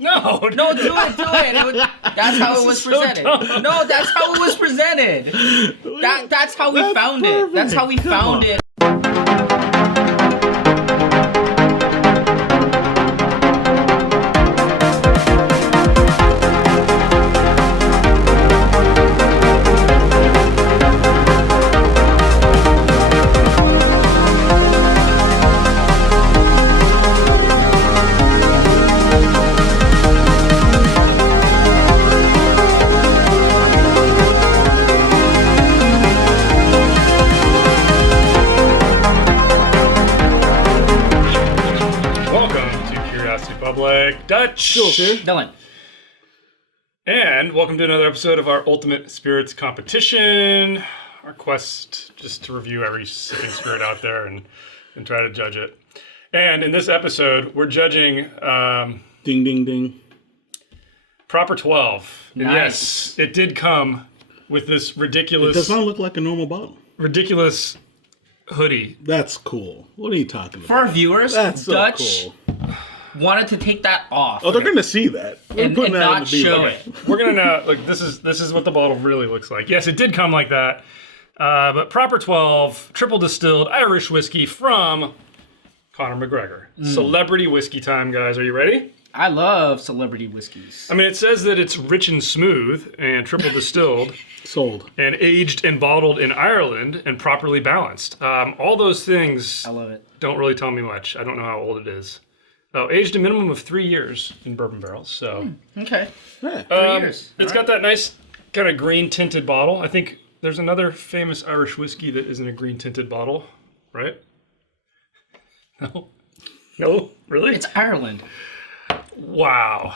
No, do it. That's how it was presented. No, that's how it was presented. That's how we found it. That's how we found it. Dutch. Dylan. And welcome to another episode of our Ultimate Spirits Competition. Our quest just to review every sipping spirit out there and try to judge it. And in this episode, we're judging... ding, ding, ding. Proper 12. Nice. And yes, it did come with this ridiculous... It does not look like a normal bottle. Ridiculous hoodie. That's cool. What are you talking about? For our viewers, That's so Dutch cool. wanted to take that off. Oh, they're going to see that. We're and putting that not in the video. show it. We're going to now... Look, this is what the bottle really looks like. Yes, it did come like that. But Proper 12, triple distilled Irish whiskey from Conor McGregor. Celebrity whiskey time, guys. Are you ready? I love celebrity whiskeys. I mean, it says that it's rich and smooth and triple distilled. Sold. And aged and bottled in Ireland and properly balanced. All those things I love it. don't really tell me much. I don't know how old it is. Oh, aged a minimum of 3 years in bourbon barrels. So Okay. Yeah. 3 years. It's got that nice kind of green tinted bottle. I think there's another famous Irish whiskey that isn't a green tinted bottle, right? No? No? Really? It's Ireland. Wow.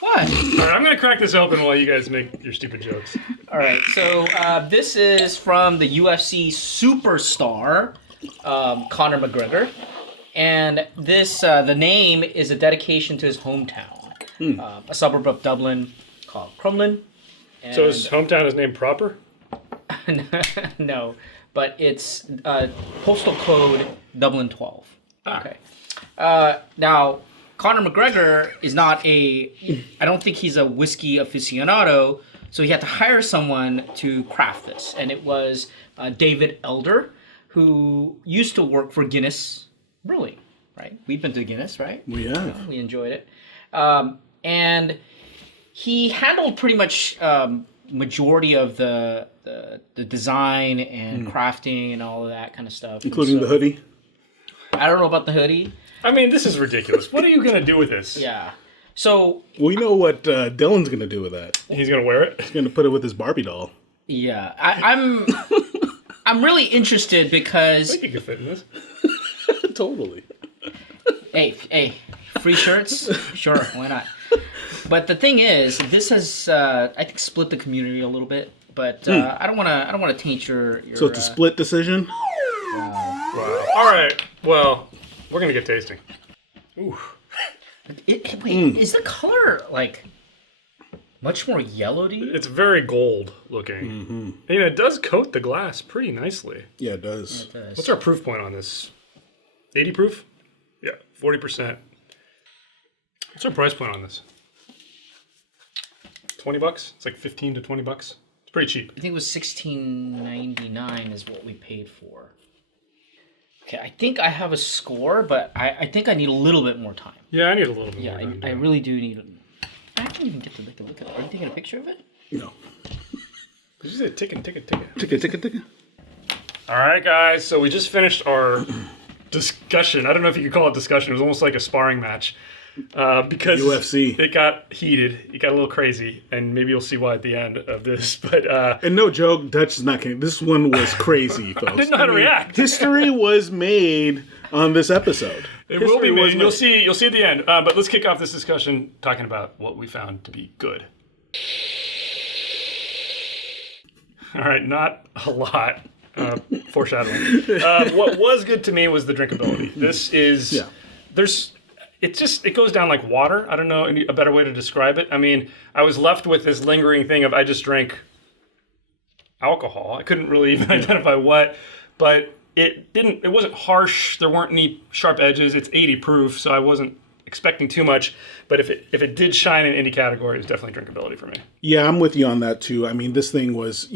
What? All right, I'm going to crack this open while you guys make your stupid jokes. All right. So this is from the UFC superstar, Conor McGregor. And this, the name is a dedication to his hometown, a suburb of Dublin called Crumlin. And So his hometown is named Proper? no, but it's postal code Dublin 12. Okay. Now, Conor McGregor is not I don't think he's a whiskey aficionado, so he had to hire someone to craft this. And it was David Elder, who used to work for Guinness Brewing, right? We've been to Guinness, right? We have. We enjoyed it. And he handled pretty much majority of the design and crafting and all of that kind of stuff. Including the hoodie. I don't know about the hoodie. I mean, this is ridiculous. What are you going to do with this? Yeah. So, We know what Dylan's going to do with that. He's going to wear it? He's going to put it with his Barbie doll. yeah, I'm really interested I because, think you could fit in this. Totally. hey, free shirts? Sure, why not? But the thing is, this has, I think, split the community a little bit. But I don't want to taint your. So it's a split decision? Wow. All right. Well, we're going to get tasting. Ooh. Wait, is the color like much more yellow to you? It's very gold looking. Mm-hmm. And it does coat the glass pretty nicely. Yeah, it does. It does. What's our proof point on this? 80 proof? Yeah, 40%. What's our price point on this? $20? It's like 15 to $20. It's pretty cheap. I think it was $16.99 is what we paid for. Okay, I think I have a score, but I think I need a little bit more time. Yeah, I need a little bit Yeah, more time. I really do need. I can't even get to look at it. Are you taking a picture of it? No. Did you say ticket? Ticket. All right, guys. So we just finished our discussion. I don't know if you could call it discussion. It was almost like a sparring match. Because UFC. It got heated. It got a little crazy. And maybe you'll see why at the end of this. But And no joke, Dutch is not kidding. This one was crazy, folks. I didn't know how to react. History was made on this episode. It will be made. You'll see at the end. But let's kick off this discussion talking about what we found to be good. All right, not a lot. Foreshadowing. What was good to me was the drinkability. This is it goes down like water. I don't know a better way to describe it. I mean, I was left with this lingering thing of I just drank alcohol. I couldn't really even identify what, but it wasn't harsh. There weren't any sharp edges. It's 80 proof, so I wasn't expecting too much. But if it did shine in any category, it was definitely drinkability for me. Yeah, I'm with you on that too. I mean, this thing was,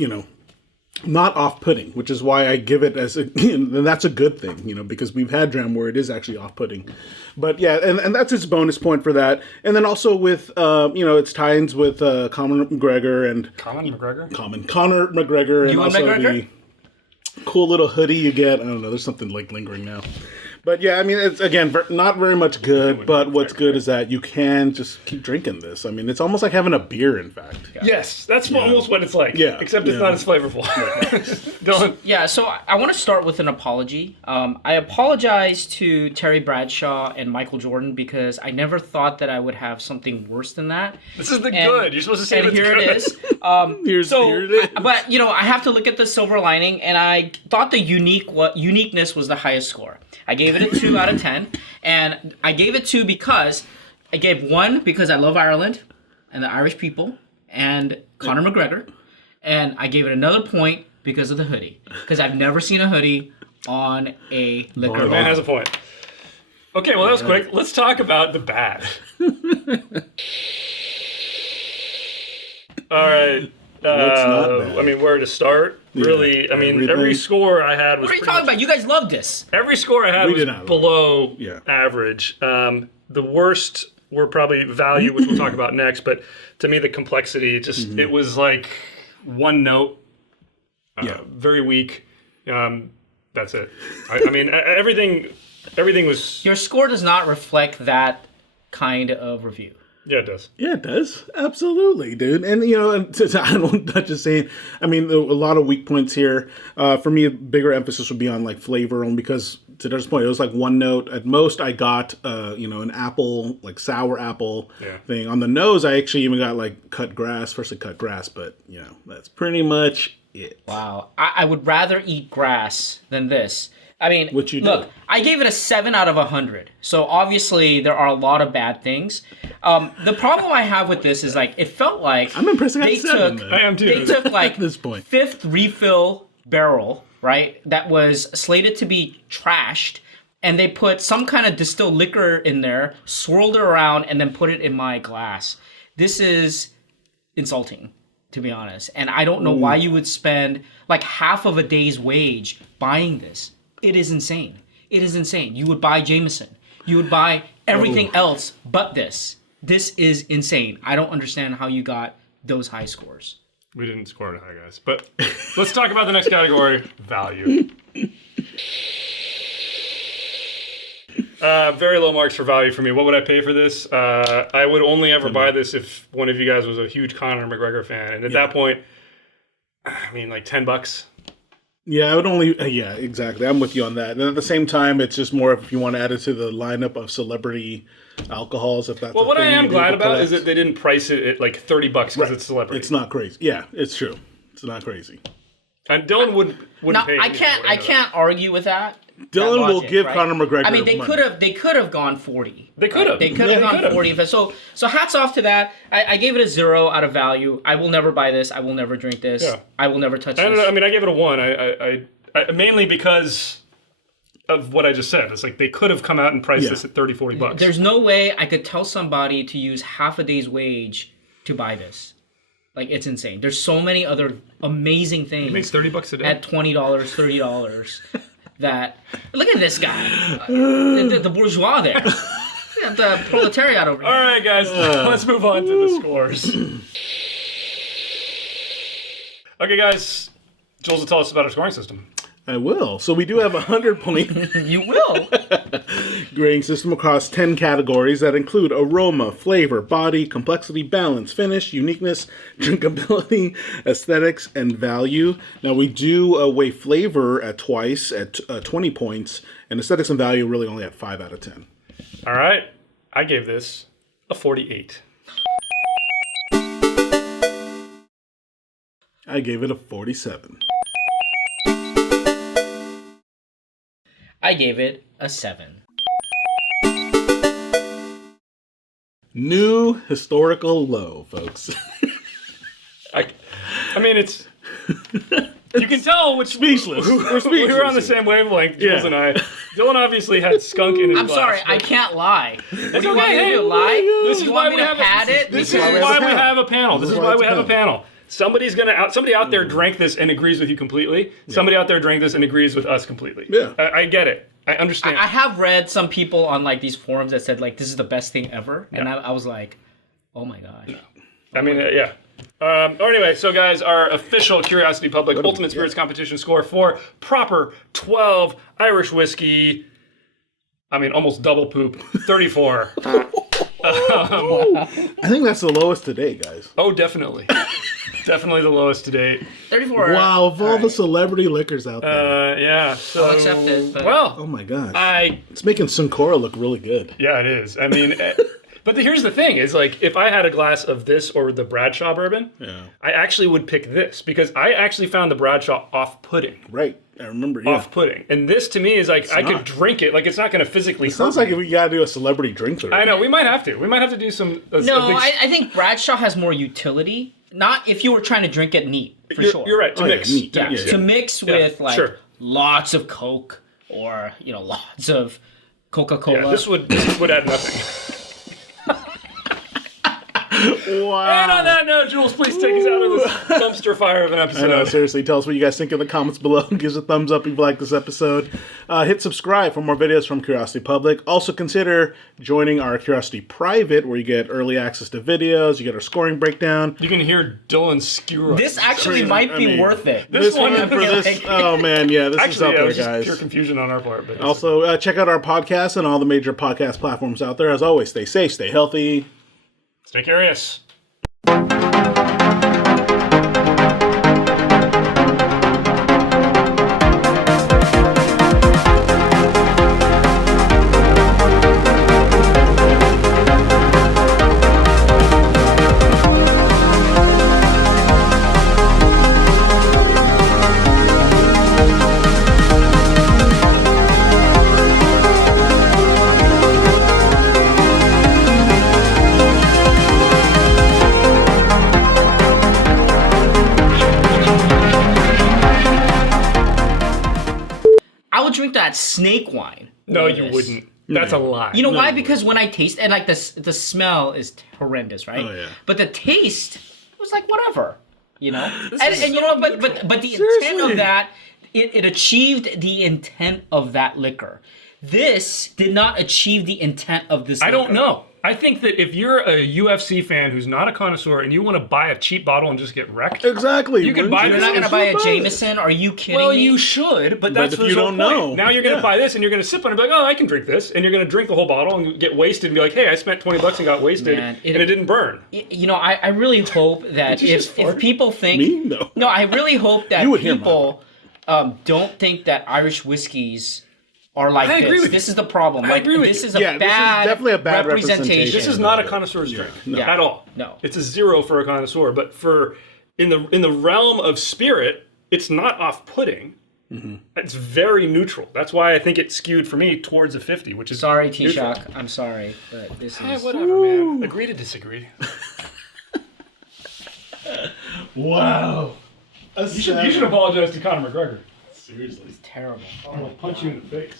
not off-putting, which is why I give it as and that's a good thing, because we've had Dram where it is actually off-putting. But yeah, and that's its bonus point for that. And then also with, its tie-ins with Conor McGregor and... Conor McGregor? Conor McGregor and also McGregor? the cool little hoodie you get. I don't know, there's something like lingering now. But yeah, I mean, it's, again, not very much good, but what's good is that you can just keep drinking this. I mean, it's almost like having a beer, in fact. Yeah. Yes, that's almost what it's like. Yeah. Except it's not as flavorful. Dylan? Yeah, so I want to start with an apology. I apologize to Terry Bradshaw and Michael Jordan because I never thought that I would have something worse than that. This is the good. You're supposed to say and it's here good. It is. Here it is. But, I have to look at the silver lining, and I thought the uniqueness was the highest score. I gave it a 2 out of 10, and I gave it 2 because I gave 1 because I love Ireland and the Irish people and Conor McGregor, and I gave it another point because of the hoodie, because I've never seen a hoodie on a liquor The man has a point. Okay, well, that was quick. Let's talk about the bad. All right. not bad? I mean, where to start? Really, I mean, every score I had was What are you talking about? You guys love this. Every score I had was below Yeah. average. The worst were probably value, which we'll talk about next. But to me, the complexity, it was like one note, very weak. That's it. I mean, everything was... Your score does not reflect that kind of review. Yeah, it does. Yeah, it does. Absolutely, dude. And, I don't just saying, I mean, a lot of weak points here. For me, a bigger emphasis would be on, like, flavor, only because, to Dutch's point, it was, like, one note. At most, I got, an apple, like, sour apple thing. On the nose, I actually even got, like, freshly cut grass, but, that's pretty much it. Wow. I would rather eat grass than this. I mean, look, I gave it a 7 out of 100. So obviously there are a lot of bad things. The problem I have with this is like it felt like I'm impressed I got 7. I am too. They took like at this point. 5th refill barrel, right? That was slated to be trashed, and they put some kind of distilled liquor in there, swirled it around, and then put it in my glass. This is insulting, to be honest. And I don't know why you would spend like half of a day's wage buying this. It is insane. It is insane. You would buy Jameson. You would buy everything else but this. This is insane. I don't understand how you got those high scores. We didn't score it high, guys. But let's talk about the next category, value. Very low marks for value for me. What would I pay for this? I would only ever buy this if one of you guys was a huge Conor McGregor fan. And at that point, I mean, like $10. Yeah, I would only... yeah, exactly. I'm with you on that. And at the same time, it's just more if you want to add it to the lineup of celebrity alcohols, if that's Well, what I am glad about is that they didn't price it at like $30 because it's celebrity. It's not crazy. Yeah, it's true. It's not crazy. And Dylan wouldn't pay. I can't argue with that. Dylan logic, will give right? Conor McGregor I mean, they money. could have gone 40. They could have. They could have gone 40. So hats off to that. I gave it a 0 out of value. I will never buy this. I will never drink this. Yeah. I will never touch I don't this. know. I mean, I gave it a 1. I mainly because of what I just said. It's like they could have come out and priced this at $30-$40. There's no way I could tell somebody to use half a day's wage to buy this. Like, it's insane. There's so many other amazing things. It makes $30 a day at $20, $30. That look at this guy, the bourgeois there, the proletariat over here. All right, guys, let's move on to the scores. Okay, guys, Jules will tell us about our scoring system. I will. So we do have 100-point You will. grading system across 10 categories that include aroma, flavor, body, complexity, balance, finish, uniqueness, drinkability, aesthetics, and value. Now we do weigh flavor at twice at 20 points, and aesthetics and value really only at 5 out of 10. All right, I gave this a 48. I gave it a 47. I gave it a 7. New historical low, folks. I mean, it's You can tell which Speechless. We're speechless. We were on the same wavelength, Jules and I. Dylan obviously had skunk in his I'm glass. sorry, I can't lie. What do you want me okay. to do? Lie? This is You why want we me to have pad it? This is Because- why we have a panel. This is why we have a it's a panel. Somebody out there drank this and agrees with you completely. Somebody out there drank this and agrees with us completely. Yeah. I get it. I understand. I have read some people on like these forums that said like this is the best thing ever, and I was like, oh my gosh. I mean, yeah. Or anyway, so guys, our official Curiosity Public Ultimate Spirits Competition score for proper 12 Irish whiskey. I mean, almost double poop. 34. I think that's the lowest today, guys. Oh, definitely. Definitely the lowest to date. 34. Wow, of all the celebrity liquors out there. Yeah. So, I'll accept it, but- Well, Oh my gosh. I It's making Suncora look really good. yeah, it is. I mean, but here's the thing: is like if I had a glass of this or the Bradshaw bourbon, I actually would pick this because I actually found the Bradshaw off-putting. Right. I remember, yeah. Off-putting, and this to me is like I could not. drink it. Like it's not going to physically. Sounds like we gotta do a celebrity drink through. I know we might have to. We might have to do some. No, I think Bradshaw has more utility. Not if you were trying to drink it neat, for you're, sure. You're right. To Oh, yeah, mix. neat. To mix. To mix with like sure. lots of Coke or lots of Coca-Cola. Yeah, this would add nothing. Wow. And on that note, Jules, please take us out of this dumpster fire of an I know, episode. seriously. Tell us what you guys think in the comments below. Give us a thumbs up if you like this episode. Hit subscribe for more videos from Curiosity Public. Also consider joining our Curiosity Private, where you get early access to videos, you get our scoring breakdown. You can hear Dylan skewer. This actually Crazy. might be I mean, worth it. This one for this. like- Oh man, yeah, this is actually, up yeah, it there, was just guys. pure confusion on our part. But Also, check out our podcast and all the major podcast platforms out there. As always, stay safe, stay healthy. stay curious. I would drink that snake wine. No, with you this. wouldn't. That's a lie. You know why? Because when I taste and like the smell is horrendous, right? Oh, yeah. But the taste was like whatever, you know. is And you know, but the intent Seriously. of that, it achieved the intent of that liquor. This did not achieve the intent of this. I don't liquor. know. I think that if you're a UFC fan who's not a connoisseur and you want to buy a cheap bottle and just get wrecked, Exactly. You can Wouldn't buy You're this. not gonna buy a Just Jameson? Are you kidding well, me? you should, but that's if the you whole don't point. know, Now you're going to yeah. buy this and you're going to sip on it and be like, oh, I can drink this. And you're going to drink the whole bottle and get wasted and be like, hey, I spent $20 and got wasted Man, and it didn't burn. You know, I really hope that Did you just if fart? people think Me? No. I really hope that You would hear my people don't think that Irish whiskeys are like I agree this. with This you. is the problem. Like agree with this you. is a Yeah, this is bad definitely a bad representation. This is not a connoisseur's drink Yeah. at all. No. It's a 0 for a connoisseur. But for in the realm of spirit, it's not off-putting. Mm-hmm. It's very neutral. That's why I think it skewed for me towards a 50, which is Sorry, neutral. T-Shock. I'm sorry, but this is. Whatever, man. Agree to disagree. Wow. You should apologize to Conor McGregor. Seriously. terrible. I'm gonna punch you in the face.